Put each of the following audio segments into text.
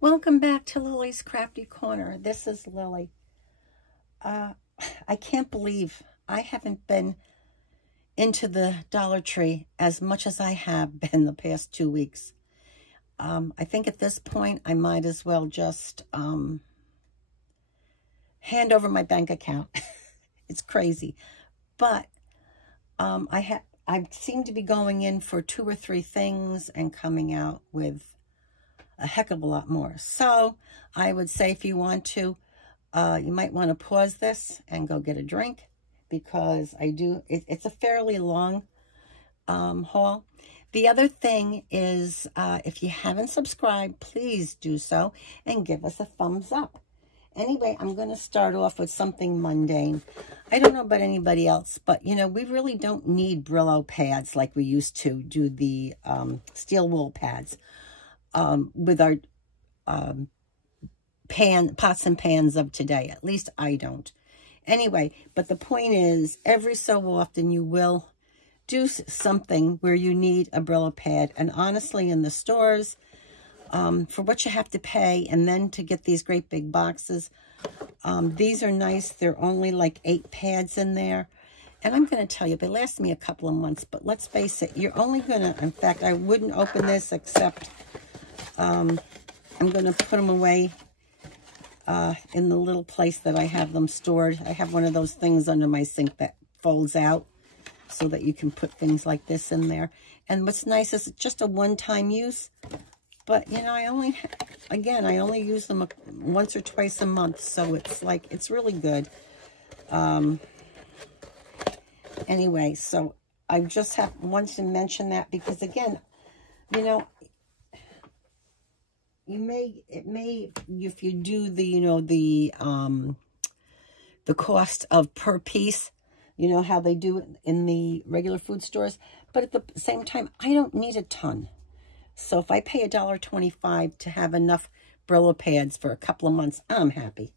Welcome back to Lily's Crafty Corner. This is Lily. I can't believe I haven't been into the Dollar Tree as much as I have been the past 2 weeks. I think at this point I might as well just hand over my bank account. It's crazy. But I seem to be going in for 2 or 3 things and coming out with a heck of a lot more. So I would say if you want to, you might want to pause this and go get a drink, because it's a fairly long haul. The other thing is, if you haven't subscribed, please do so and give us a thumbs up. Anyway, I'm going to start off with something mundane. I don't know about anybody else, but, you know, we really don't need Brillo pads like we used to do the steel wool pads with our pots and pans of today. At least I don't. Anyway, but the point is, every so often you will do something where you need a Brillo pad. And honestly, in the stores, for what you have to pay, and then to get these great big boxes, these are nice. They're only like 8 pads in there. And I'm going to tell you, they last me a couple of months, but let's face it, you're only going to, in fact, I wouldn't open this except I'm going to put them away in the little place that I have them stored. I have one of those things under my sink that folds out so that you can put things like this in there. And what's nice is it's just a one-time use. But, you know, I only use them once or twice a month. So it's like, it's really good. Anyway, so I just wanted to mention that because, again, you know, it may, if you do the, you know, the cost of per piece, you know, how they do it in the regular food stores. But at the same time, I don't need a ton. So if I pay $1.25 to have enough Brillo pads for a couple of months, I'm happy.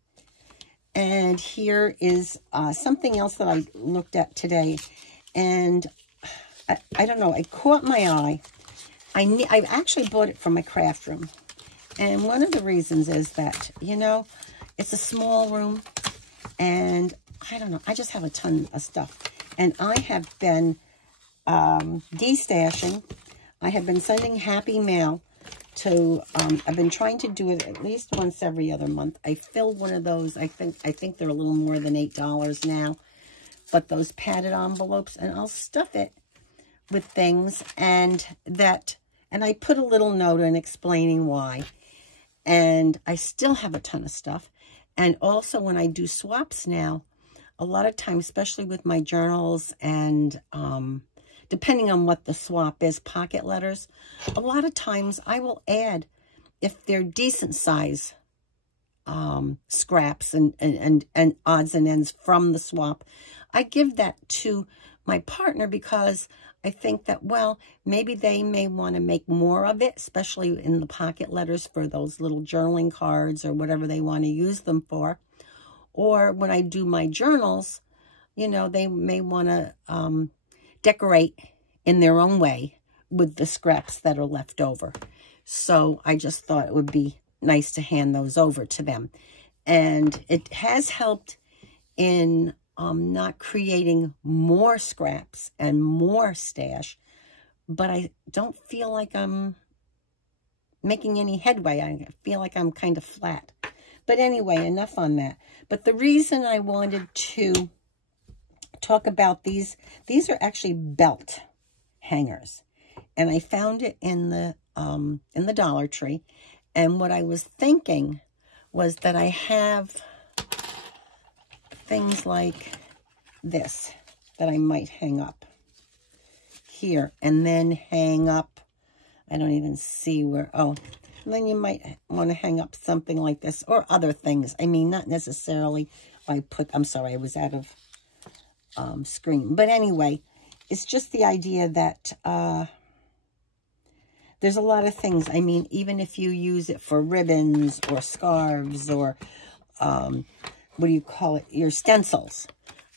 And here is something else that I looked at today. And I don't know, it caught my eye. I actually bought it from my craft room. And one of the reasons is that, you know, it's a small room. And I don't know, I just have a ton of stuff. And I have been destashing. I have been sending happy mail to, I've been trying to do it at least once every other month. I filled one of those, I think they're a little more than $8 now, but those padded envelopes, and I'll stuff it with things, and I put a little note in explaining why. And I still have a ton of stuff. And also when I do swaps now, a lot of times, especially with my journals and, depending on what the swap is, pocket letters, a lot of times I will add, if they're decent size scraps and odds and ends from the swap, I give that to my partner because I think that, well, maybe they may want to make more of it, especially in the pocket letters for those little journaling cards or whatever they want to use them for. Or when I do my journals, you know, they may want to decorate in their own way with the scraps that are left over. So I just thought it would be nice to hand those over to them. And it has helped in not creating more scraps and more stash, but I don't feel like I'm making any headway. I feel like I'm kind of flat. But anyway, enough on that. But the reason I wanted to talk about these are actually belt hangers, and I found it in the Dollar Tree. And what I was thinking was that I have things like this that I might hang up here, and then hang up, I don't even see where, oh, and then you might want to hang up something like this or other things. I mean, not necessarily, I'm sorry, I was out of screen. But anyway, it's just the idea that there's a lot of things. I mean, even if you use it for ribbons or scarves or what do you call it, your stencils.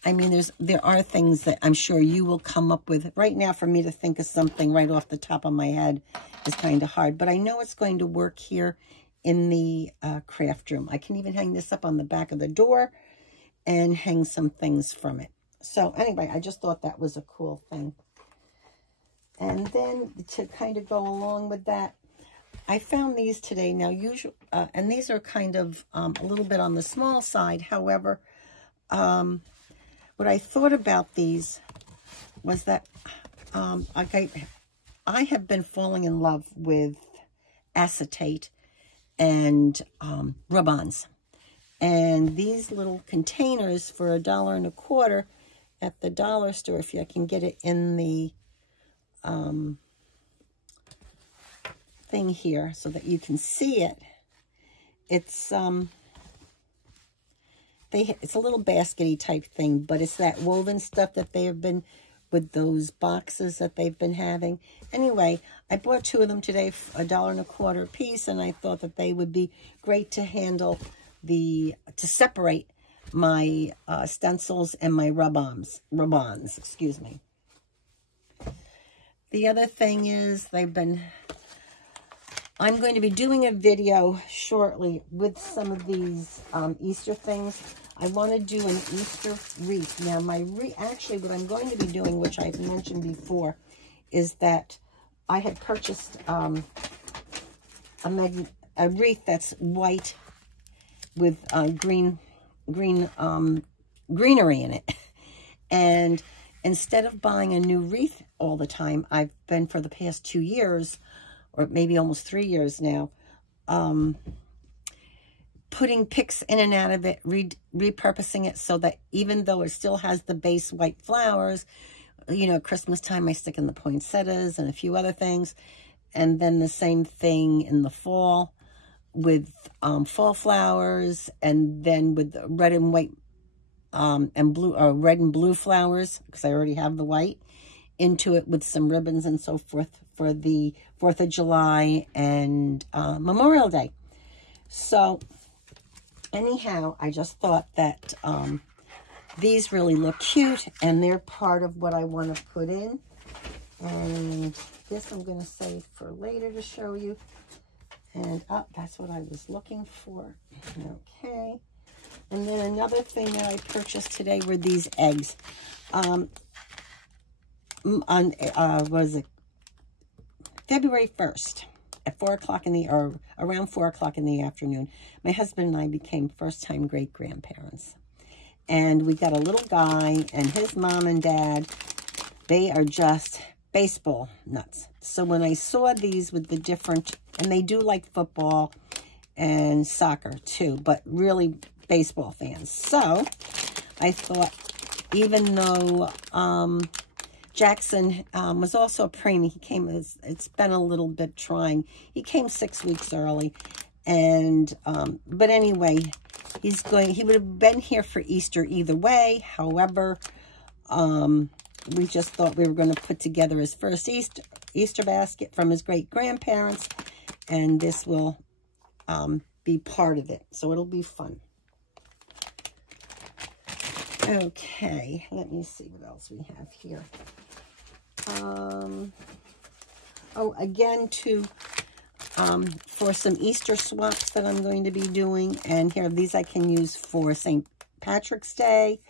I mean, there are things that I'm sure you will come up with. Right now, for me to think of something right off the top of my head is kind of hard. But I know it's going to work here in the craft room. I can even hang this up on the back of the door and hang some things from it. So anyway, I just thought that was a cool thing. And then to kind of go along with that, I found these today. Now, and these are kind of a little bit on the small side. However, what I thought about these was that I have been falling in love with acetate and rub-ons. And these little containers for $1.25 at the dollar store, if I can get it in the thing here so that you can see it. It's it's a little baskety type thing, but it's that woven stuff that they have been with those boxes that they've been having. Anyway, I bought 2 of them today for $1.25 a piece, and I thought that they would be great to handle to separate my stencils and my rub-ons, excuse me. The other thing is I'm going to be doing a video shortly with some of these Easter things. I want to do an Easter wreath. Now, actually, what I'm going to be doing, which I've mentioned before, is that I had purchased a wreath that's white with greenery in it. And instead of buying a new wreath all the time, I've been for the past 2 years, or maybe almost 3 years now, putting picks in and out of it, repurposing it so that even though it still has the base white flowers, you know, Christmas time I stick in the poinsettias and a few other things. And then the same thing in the fall with fall flowers, and then with the red and white and blue, or red and blue flowers, because I already have the white, into it with some ribbons and so forth for the 4th of July and Memorial Day. So anyhow, I just thought that these really look cute, and they're part of what I want to put in. And this I'm going to save for later to show you. And that's what I was looking for. Okay. And then another thing that I purchased today were these eggs. Was it February 1st at 4 o'clock around 4 o'clock in the afternoon, my husband and I became first-time great-grandparents. And we got a little guy, and his mom and dad, they are just baseball nuts. So when I saw these with the different, and they do like football and soccer too, but really baseball fans. So I thought, even though Jackson was also a preemie, he came, it's been a little bit trying. He came 6 weeks early, and but anyway, he would have been here for Easter either way. However, we just thought we were going to put together his first Easter basket from his great-grandparents, and this will be part of it. So it'll be fun. Okay, let me see what else we have here. Oh, again, for some Easter swaps that I'm going to be doing, and here, these I can use for St. Patrick's Day.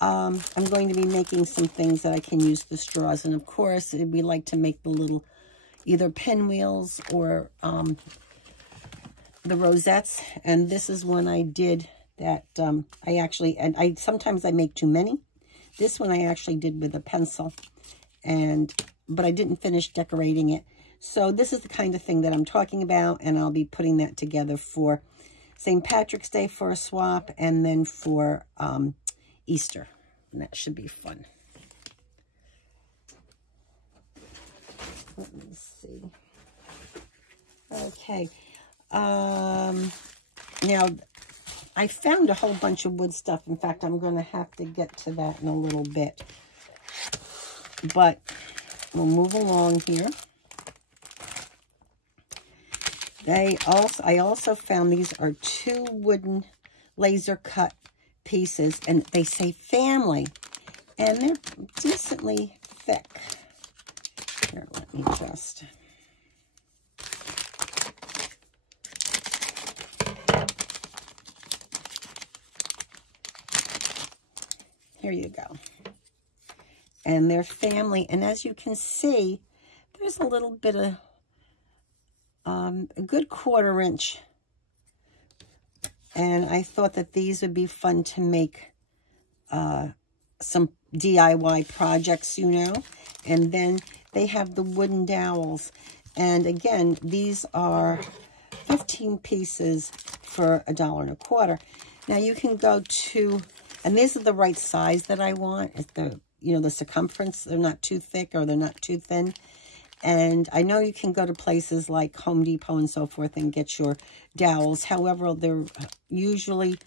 I'm going to be making some things that I can use the straws, and of course, we like to make the little, either pinwheels or the rosettes, and this is one I did that sometimes I make too many. This one I actually did with a pencil, but I didn't finish decorating it. So this is the kind of thing that I'm talking about, and I'll be putting that together for St. Patrick's Day for a swap, and then for Easter. And that should be fun. Let me see. Okay. Now, I found a whole bunch of wood stuff. In fact, I'm going to have to get to that in a little bit. But we'll move along here. I also found these are 2 wooden laser cut pieces, and they say family, and they're decently thick. Here, let me just Here you go. And their family. And as you can see, there's a little bit of a good 1/4 inch. And I thought that these would be fun to make some DIY projects, you know. And then they have the wooden dowels. And again, these are 15 pieces for $1.25. Now you can go to, and these are the right size that I want. It's the, you know, the circumference. They're not too thick or they're not too thin. And I know you can go to places like Home Depot and so forth and get your dowels. However, they're usually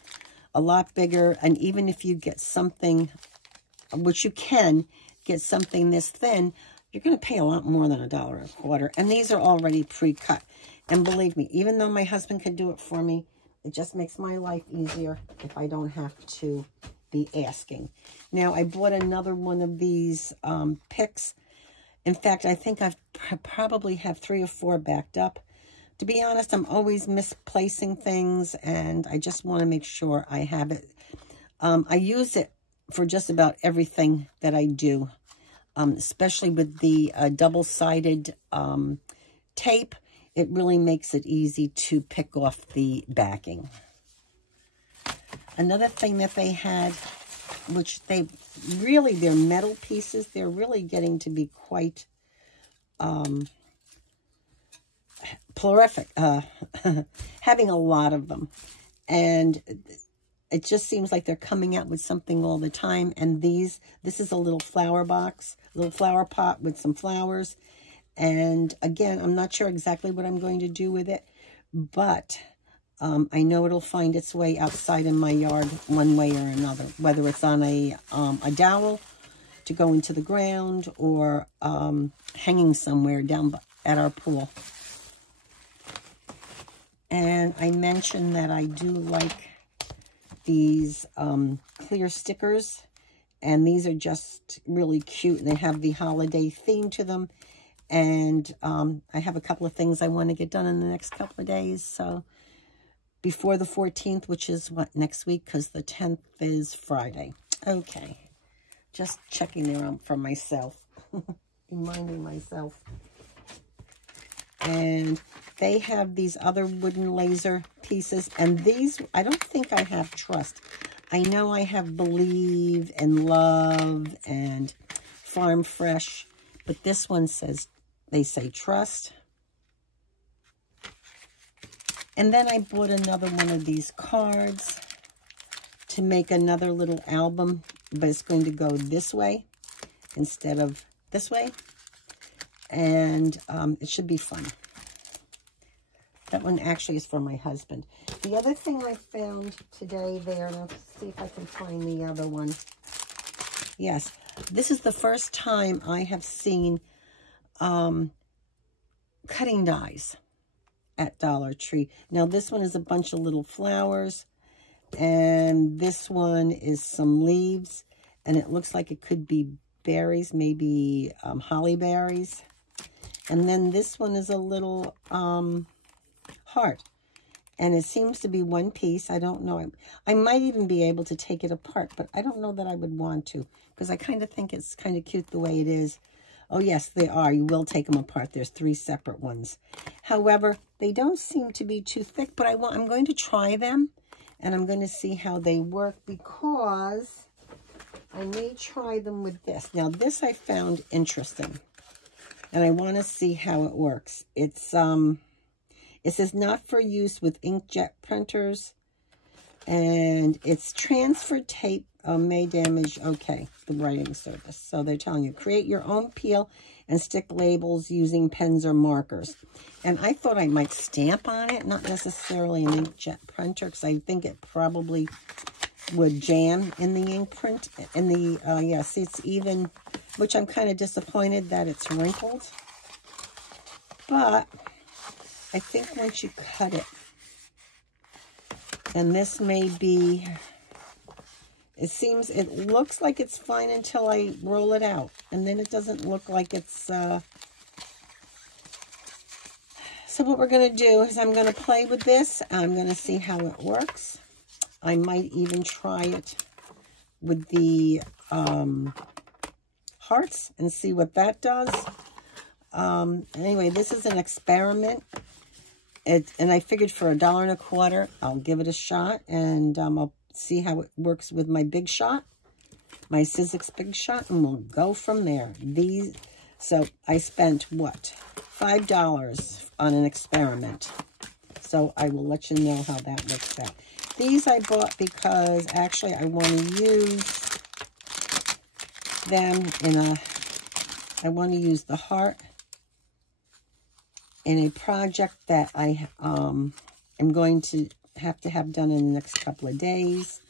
a lot bigger. And even if you get something, which you can get something this thin, you're going to pay a lot more than $1.25. And these are already pre-cut. And believe me, even though my husband could do it for me, it just makes my life easier if I don't have to be asking. Now, I bought another one of these picks. In fact, I think I probably have 3 or 4 backed up. To be honest, I'm always misplacing things, and I just want to make sure I have it. I use it for just about everything that I do, especially with the double-sided tape. It really makes it easy to pick off the backing. Another thing that they had, which they're metal pieces. They're really getting to be quite prolific, having a lot of them. And it just seems like they're coming out with something all the time. And this is a little flower box, a little flower pot with some flowers. And again, I'm not sure exactly what I'm going to do with it, but I know it'll find its way outside in my yard one way or another, whether it's on a dowel to go into the ground or hanging somewhere down at our pool. And I mentioned that I do like these clear stickers, and these are just really cute, and they have the holiday theme to them. And I have a couple of things I want to get done in the next couple of days. So before the 14th, which is what, next week, because the 10th is Friday. Okay. Just checking there for myself. Reminding myself. And they have these other wooden laser pieces. And these, I don't think I have Trust. I know I have Believe and Love and Farm Fresh. But this one says, they say Trust. And then I bought another one of these cards to make another little album, but it's going to go this way instead of this way. And it should be fun. That one actually is for my husband. The other thing I found today there, let's see if I can find the other one. Yes, this is the first time I have seen cutting dies at Dollar Tree. Now, this one is a bunch of little flowers, and this one is some leaves, and it looks like it could be berries, maybe holly berries. And then this one is a little heart, and it seems to be one piece. I don't know. I might even be able to take it apart, but I don't know that I would want to, because I kind of think it's kind of cute the way it is. Oh, yes, they are. You will take them apart. There's 3 separate ones. However, they don't seem to be too thick, but I'm going to try them, and I'm going to see how they work, because I may try them with this. Now, this I found interesting, and I want to see how it works. It says not for use with inkjet printers, and it's transfer tape may damage, okay, the writing service. So they're telling you, create your own peel and stick labels using pens or markers. And I thought I might stamp on it, not necessarily an inkjet printer, because I think it probably would jam in the ink print. In the, yeah, see, it's even, which I'm kind of disappointed that it's wrinkled. But I think once you cut it, and this may be, it looks like it's fine until I roll it out. And then it doesn't look like it's, so what we're going to do is I'm going to play with this. I'm going to see how it works. I might even try it with the hearts and see what that does. Anyway, this is an experiment. And I figured for $1.25, I'll give it a shot, and I'll see how it works with my Big Shot, my Sizzix Big Shot, and we'll go from there. So I spent, what, $5 on an experiment. So I will let you know how that works out. These I bought because actually I want to use them I want to use the heart in a project that I am going to have done in the next couple of days.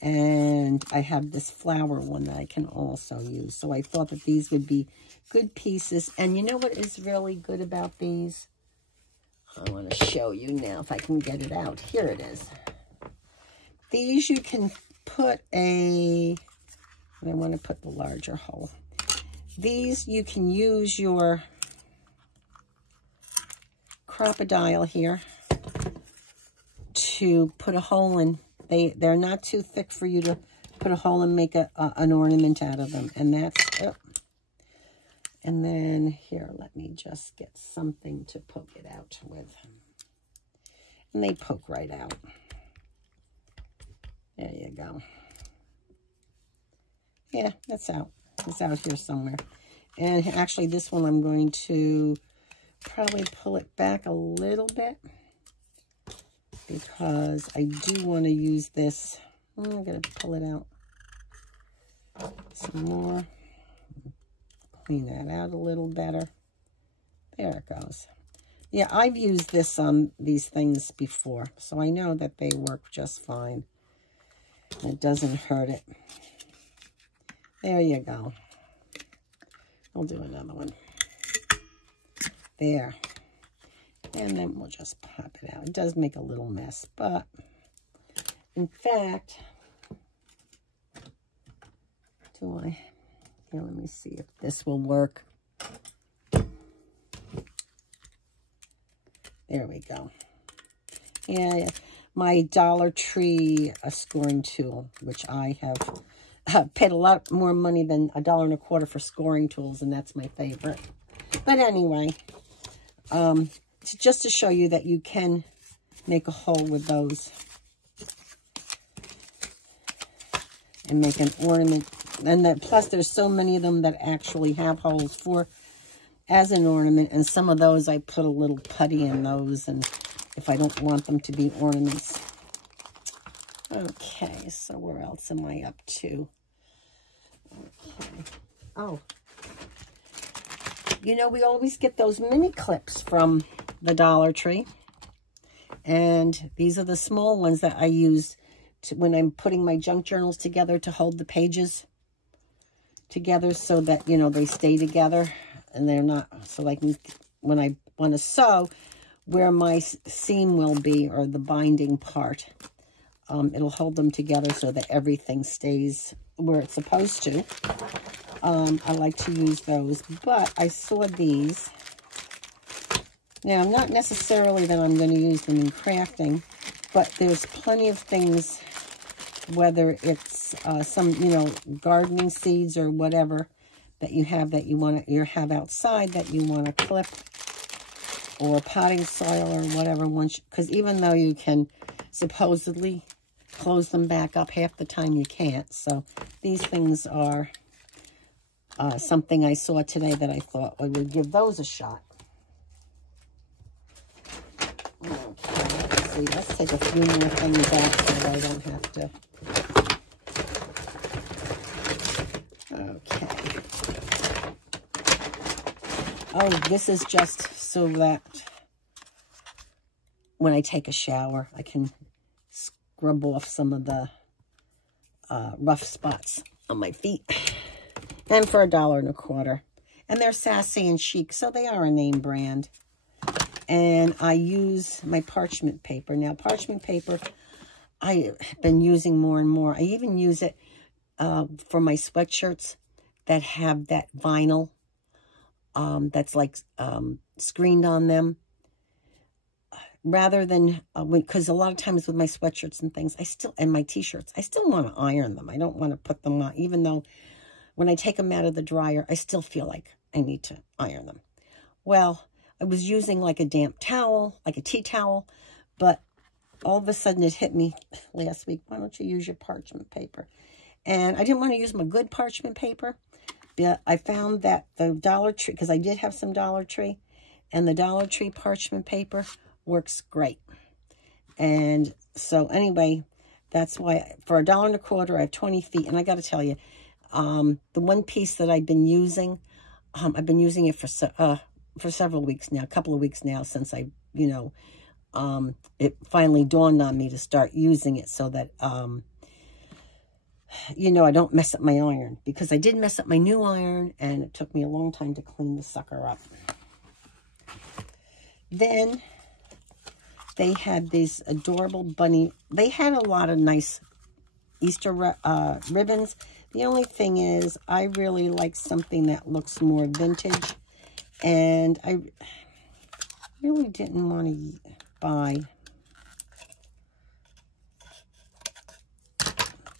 And I have this flower one that I can also use. So I thought that these would be good pieces. And you know what is really good about these? I want to show you now if I can get it out. Here it is. These you can put I want to put the larger hole. These you can use your crocodile here to put a hole in. They're not too thick for you to put a hole and make an ornament out of them. And that's it. And then here, let me just get something to poke it out with. And they poke right out. There you go. Yeah, that's out. It's out here somewhere. And actually, this one I'm going to probably pull it back a little bit, because I do want to use this. I'm going to pull it out some more. Clean that out a little better. There it goes. Yeah, I've used this on these things before, so I know that they work just fine. It doesn't hurt it. There you go. I'll do another one. There. And then we'll just pop it out. It does make a little mess, but in fact, here, let me see if this will work. There we go. Yeah, my Dollar Tree scoring tool, which I have paid a lot more money than $1.25 for scoring tools, and that's my favorite. But anyway, just to show you that you can make a hole with those and make an ornament. And that, plus there's so many of them that actually have holes as an ornament. And some of those I put a little putty in those, and if I don't want them to be ornaments. Okay, so where else am I up to? Okay. Oh, you know, we always get those mini clips from the Dollar Tree. And these are the small ones that I use when I'm putting my junk journals together, to hold the pages together so that, you know, they stay together and they're not, so I can, when I want to sew, where my seam will be, or the binding part, it'll hold them together so that everything stays where it's supposed to. I like to use those, but I saw these. Now, not necessarily that I'm going to use them in crafting, but there's plenty of things, whether it's some, you know, gardening seeds or whatever that you have that you want to have outside that you want to clip, or potting soil or whatever. Because even though you can supposedly close them back up, half the time you can't. So these things are something I saw today that I thought I would give those a shot. Okay, let's see. Let's take a few more things out so that I don't have to. Okay. Oh, this is just so that when I take a shower, I can scrub off some of the rough spots on my feet. And for $1.25. And they're sassy and chic, so they are a name brand. And I use my parchment paper. Now, parchment paper, I have been using more and more. I even use it for my sweatshirts that have that vinyl that's like screened on them. rather than, because a lot of times with my sweatshirts and things, and my t-shirts, I still want to iron them. I don't want to put them on, even though when I take them out of the dryer, I still feel like I need to iron them. Well, I was using like a damp towel, like a tea towel, but all of a sudden it hit me last week. Why don't you use your parchment paper? And I didn't want to use my good parchment paper. But I found that the Dollar Tree, because I did have some Dollar Tree, and the Dollar Tree parchment paper works great. And so anyway, that's why for $1.25, I have 20 feet. And I got to tell you, the one piece that I've been using it for several weeks now, a couple of weeks now, since I, it finally dawned on me to start using it so that, I don't mess up my iron, because I did mess up my new iron and it took me a long time to clean the sucker up. Then they had these adorable bunny. They had a lot of nice Easter ribbons. The only thing is I really like something that looks more vintage. And I really didn't want to buy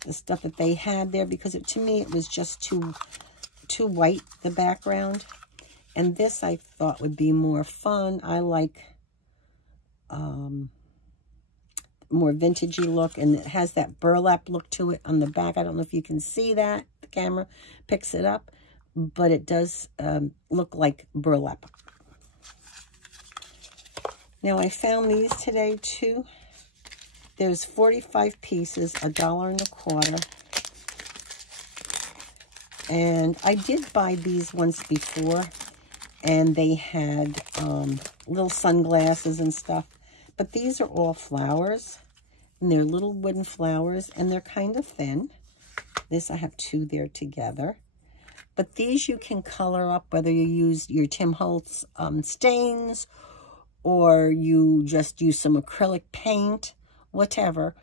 the stuff that they had there, because to me it was just too white, the background. And this I thought would be more fun. I like more vintagey look, and it has that burlap look to it on the back. I don't know if you can see that. The camera picks it up, but it does look like burlap. Now I found these today too. There's 45 pieces, $1.25. And I did buy these once before, and they had little sunglasses and stuff. But these are all flowers, and they're little wooden flowers, and they're kind of thin. This, I have 2 there together. But these you can color up, whether you use your Tim Holtz stains, or you just use some acrylic paint, whatever.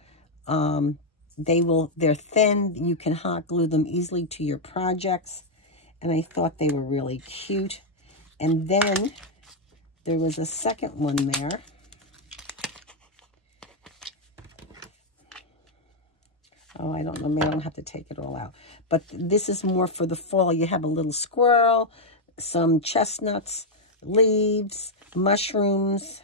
They're thin. You can hot glue them easily to your projects. And I thought they were really cute. And then there was a second one there. Oh, I don't know. Maybe I don't have to take it all out. But this is more for the fall. You have a little squirrel, some chestnuts, leaves, mushrooms,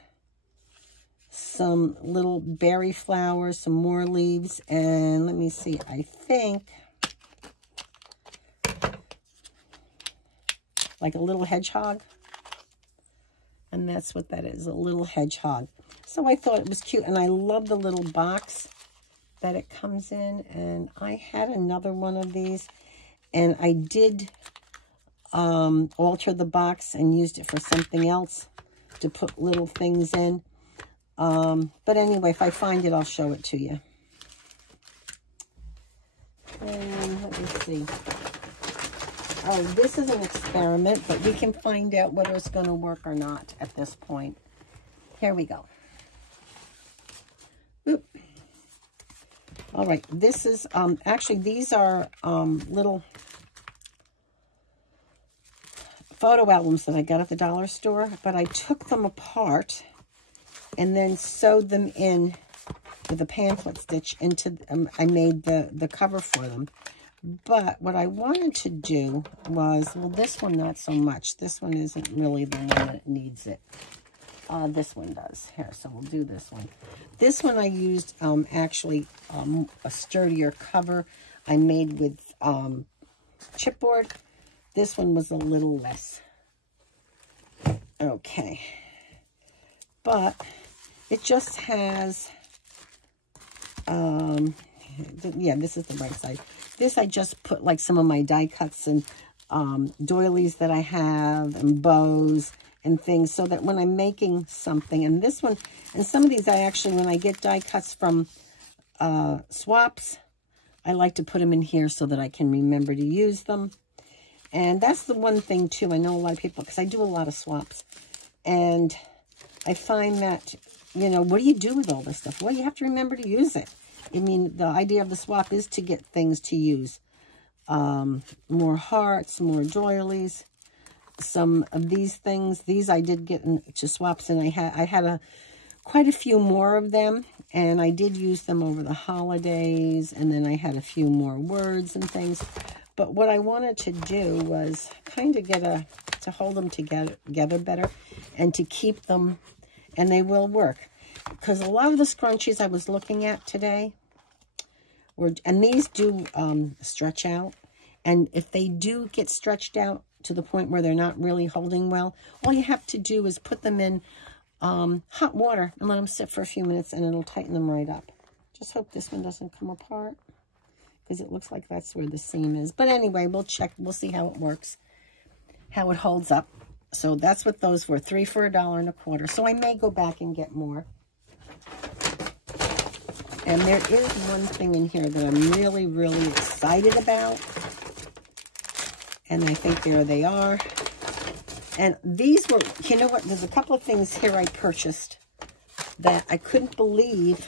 some little berry flowers, some more leaves, and let me see, I think like a little hedgehog. And that's what that is, a little hedgehog. So I thought it was cute, and I love the little box that it comes in. And I had another one of these, and I did alter the box and used it for something else to put little things in. But anyway, if I find it, I'll show it to you. And let me see. Oh, this is an experiment, but we can find out whether it's going to work or not at this point. Here we go. Oop. All right, this is, actually, these are little photo albums that I got at the dollar store, but I took them apart and then sewed them in with a pamphlet stitch into, I made the cover for them. But what I wanted to do was, well, this one, not so much. This one isn't really the one that needs it. This one does. Here, so we'll do this one. This one I used, actually, a sturdier cover I made with chipboard. This one was a little less. Okay. But it just has, yeah, this is the right side. This I just put like some of my die cuts and doilies that I have and bows and things, so that when I'm making something, and this one, and some of these I actually, when I get die cuts from swaps, I like to put them in here so that I can remember to use them. And that's the one thing too, I know a lot of people, because I do a lot of swaps, and I find that, you know, what do you do with all this stuff? Well, you have to remember to use it. I mean, the idea of the swap is to get things to use. More hearts, more doilies. Some of these things, these I did get into swaps, and I had a quite a few more of them, and I did use them over the holidays, and then I had a few more words and things. But what I wanted to do was kind of to hold them together better and to keep them, and they will work. Because a lot of the scrunchies I was looking at today and these do stretch out. And if they do get stretched out to the point where they're not really holding well, all you have to do is put them in hot water and let them sit for a few minutes, and it'll tighten them right up. Just hope this one doesn't come apart, because it looks like that's where the seam is. But anyway, we'll check. We'll see how it works, how it holds up. So that's what those were, 3 for $1.25. So I may go back and get more. And there is one thing in here that I'm really, really excited about. And I think there they are. And these were, you know what, there's a couple of things here I purchased that I couldn't believe.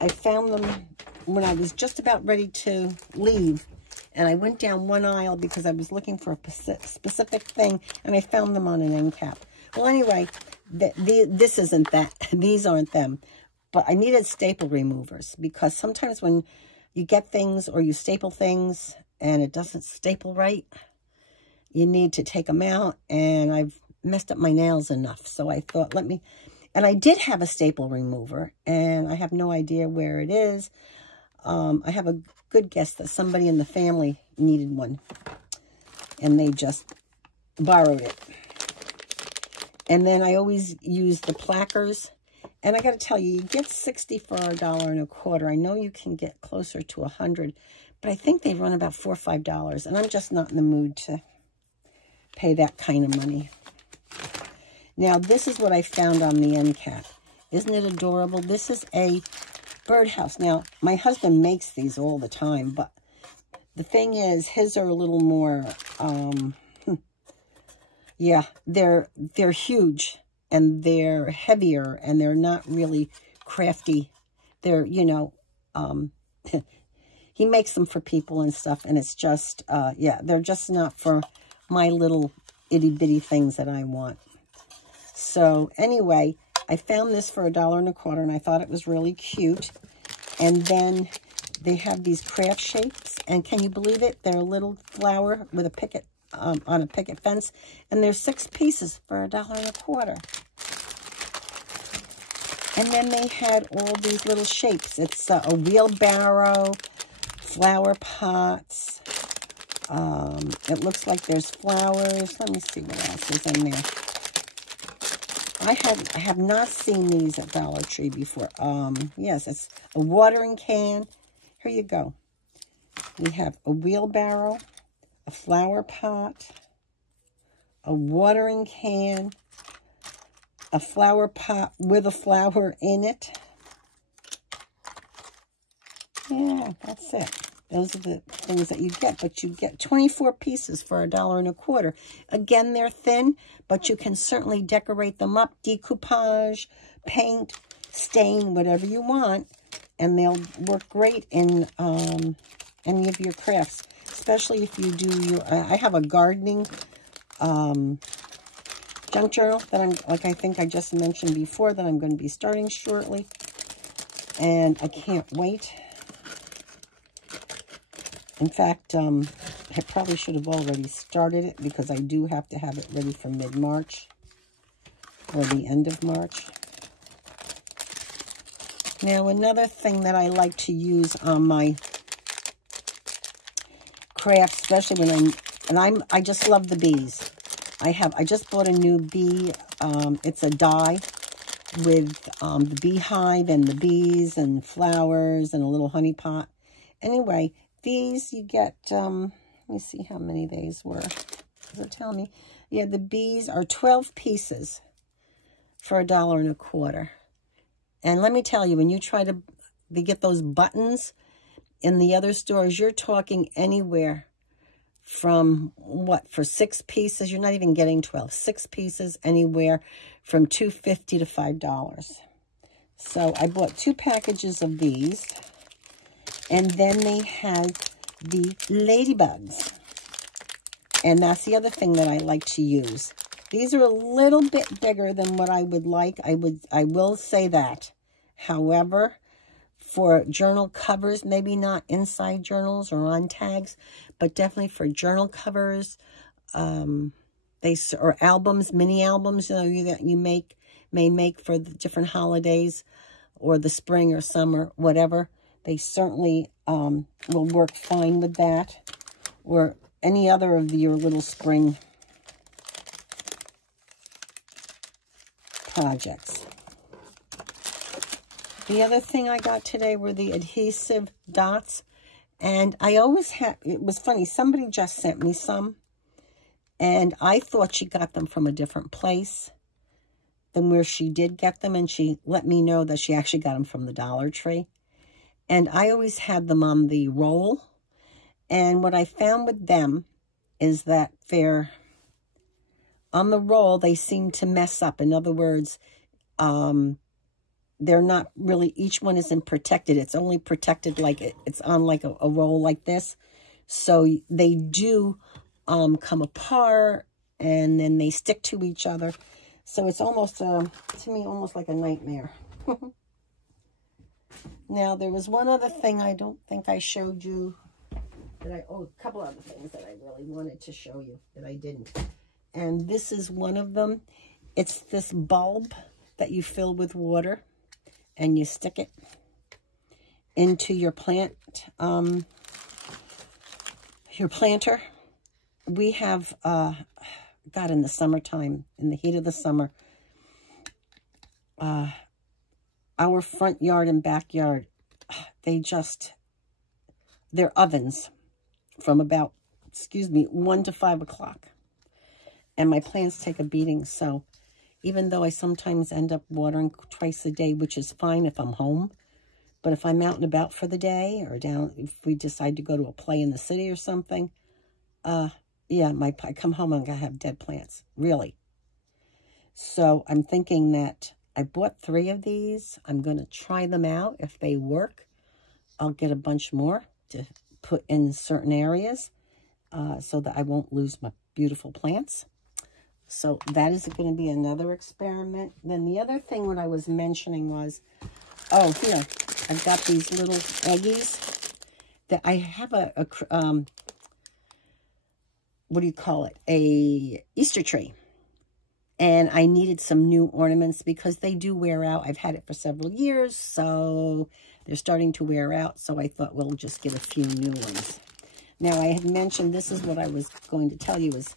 I found them when I was just about ready to leave. And I went down one aisle because I was looking for a specific thing, and I found them on an end cap. Well, anyway, this isn't that. These aren't them. But I needed staple removers, because sometimes when you get things or you staple things and it doesn't staple right, you need to take them out, and I've messed up my nails enough. So I thought, and I did have a staple remover, and I have no idea where it is. I have a good guess that somebody in the family needed one, and they just borrowed it. And then I always use the plackers. And I got to tell you, you get 60 for $1.25. I know you can get closer to 100, but I think they run about $4 or $5, and I'm just not in the mood to pay that kind of money. Now, this is what I found on the end cap. Isn't it adorable? This is a birdhouse. Now, my husband makes these all the time, but the thing is, his are a little more, yeah, they're huge. And they're heavier, and they're not really crafty. They're, you know, he makes them for people and stuff, and it's just, yeah, they're just not for my little itty-bitty things that I want. So, anyway, I found this for $1.25, and I thought it was really cute. And then they have these craft shapes, and can you believe it? They're a little flower with a picket, on a picket fence, and there's 6 pieces for $1.25. And then they had all these little shapes. It's a wheelbarrow, flower pots. It looks like there's flowers. Let me see what else is in there. I have not seen these at Dollar Tree before. Yes, it's a watering can. Here you go. We have a wheelbarrow, a flower pot, a watering can, a flower pot with a flower in it. Yeah, that's it. Those are the things that you get, but you get 24 pieces for $1.25. Again, they're thin, but you can certainly decorate them up, decoupage, paint, stain, whatever you want, and they'll work great in any of your crafts, especially if you do your, I have a gardening junk journal that I'm, like I think I just mentioned before, that I'm going to be starting shortly, and I can't wait. In fact, I probably should have already started it, because I do have to have it ready for mid-March or the end of March. Now, another thing that I like to use on my craft, especially when I just love the bees. I just bought a new bee. It's a die with the beehive and the bees and flowers and a little honey pot. Anyway, these you get, let me see how many these were. Does it tell me? Yeah, the bees are 12 pieces for $1.25. And let me tell you, when you try to get those buttons in the other stores, you're talking anywhere from, what, for 6 pieces? You're not even getting 12. 6 pieces, anywhere from $2.50 to $5. So I bought 2 packages of these. And then they had the ladybugs. And that's the other thing that I like to use. These are a little bit bigger than what I would like. I will say that. However, for journal covers, maybe not inside journals or on tags, but definitely for journal covers, or albums, mini albums, that you may make for the different holidays or the spring or summer, whatever. They certainly will work fine with that, or any other of your little spring projects. The other thing I got today were the adhesive dots. And I always have, it was funny, somebody just sent me some. And I thought she got them from a different place than where she did get them. And she let me know that she actually got them from the Dollar Tree. And I always had them on the roll. And what I found with them is that they're, on the roll, they seem to mess up. In other words, they're not really, each one isn't protected. It's only protected like it's on like a roll like this. So they do come apart, and then they stick to each other. So it's almost, to me, almost like a nightmare. Now, there was one other thing I don't think I showed you. A couple other things that I really wanted to show you that I didn't. And this is one of them. It's this bulb that you fill with water, and you stick it into your plant, your planter. We have, God, in the summertime, in the heat of the summer, our front yard and backyard, they're ovens from about, 1 to 5 o'clock. And my plants take a beating, so even though I sometimes end up watering twice a day, which is fine if I'm home, but if I'm out and about for the day, or if we decide to go to a play in the city or something, yeah, I come home and I have dead plants, really. So I'm thinking that I bought 3 of these. I'm going to try them out. If they work, I'll get a bunch more to put in certain areas so that I won't lose my beautiful plants. So that is going to be another experiment. Then the other thing what I was mentioning was, oh, here, I've got these little eggies that I have what do you call it? A Easter tree. And I needed some new ornaments because they do wear out. I've had it for several years, so they're starting to wear out. So I thought we'll just get a few new ones. Now, I had mentioned, this is what I was going to tell you, is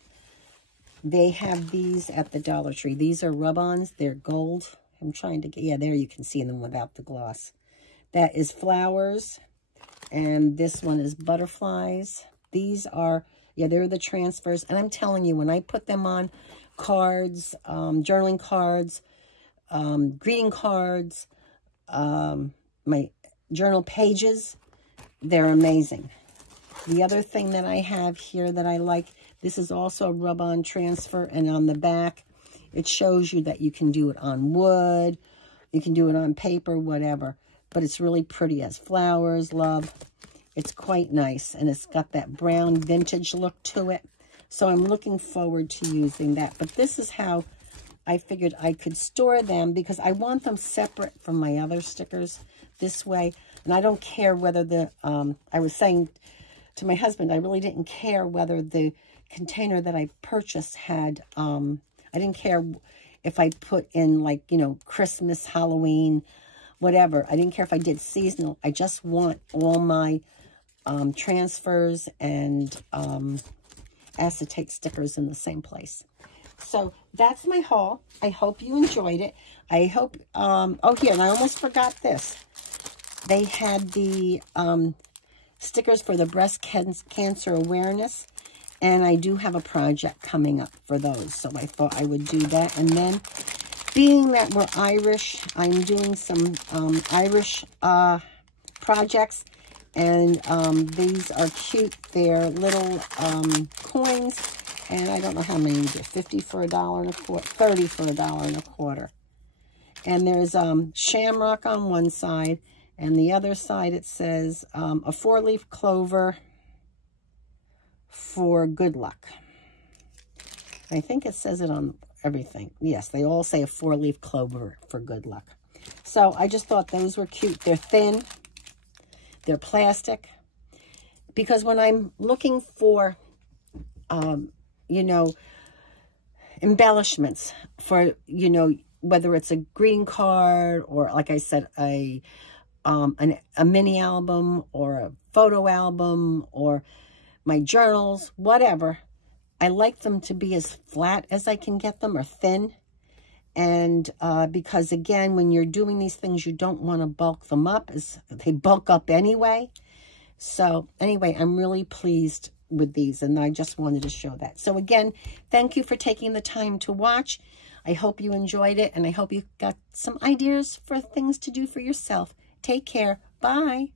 they have these at the Dollar Tree. These are rub-ons. They're gold. I'm trying to get, yeah, there you can see them without the gloss. That is flowers. And this one is butterflies. These are, yeah, they're the transfers. And I'm telling you, when I put them on cards, journaling cards, greeting cards, my journal pages, they're amazing. The other thing that I have here that I like, this is also a rub-on transfer, and on the back, it shows you that you can do it on wood, you can do it on paper, whatever. But it's really pretty. It has flowers, love. It's quite nice, and it's got that brown vintage look to it. So I'm looking forward to using that. But this is how I figured I could store them, because I want them separate from my other stickers this way. And I don't care whether the, I was saying to my husband, I really didn't care whether the container that I purchased had, I didn't care if I put in, like, you know, Christmas, Halloween, whatever. I didn't care if I did seasonal. I just want all my transfers and acetate stickers in the same place. So that's my haul. I hope you enjoyed it. I hope, oh, here, and I almost forgot this. They had the stickers for the breast cancer awareness, and I do have a project coming up for those, so I thought I would do that. And then, being that we're Irish, I'm doing some Irish projects, and these are cute. They're little coins, and I don't know how many you get, 50 for $1.25, 30 for $1.25. And there's shamrock on one side, and the other side it says a 4-leaf clover for good luck. I think it says it on everything. Yes, they all say a 4-leaf clover for good luck. So I just thought those were cute. They're thin. They're plastic. Because when I'm looking for, you know, embellishments for, you know, whether it's a green card or, like I said, a mini album or a photo album or my journals, whatever, I like them to be as flat as I can get them, or thin. And because, again, when you're doing these things, you don't want to bulk them up, as they bulk up anyway. So anyway, I'm really pleased with these, and I just wanted to show that. So again, thank you for taking the time to watch. I hope you enjoyed it, and I hope you got some ideas for things to do for yourself. Take care. Bye.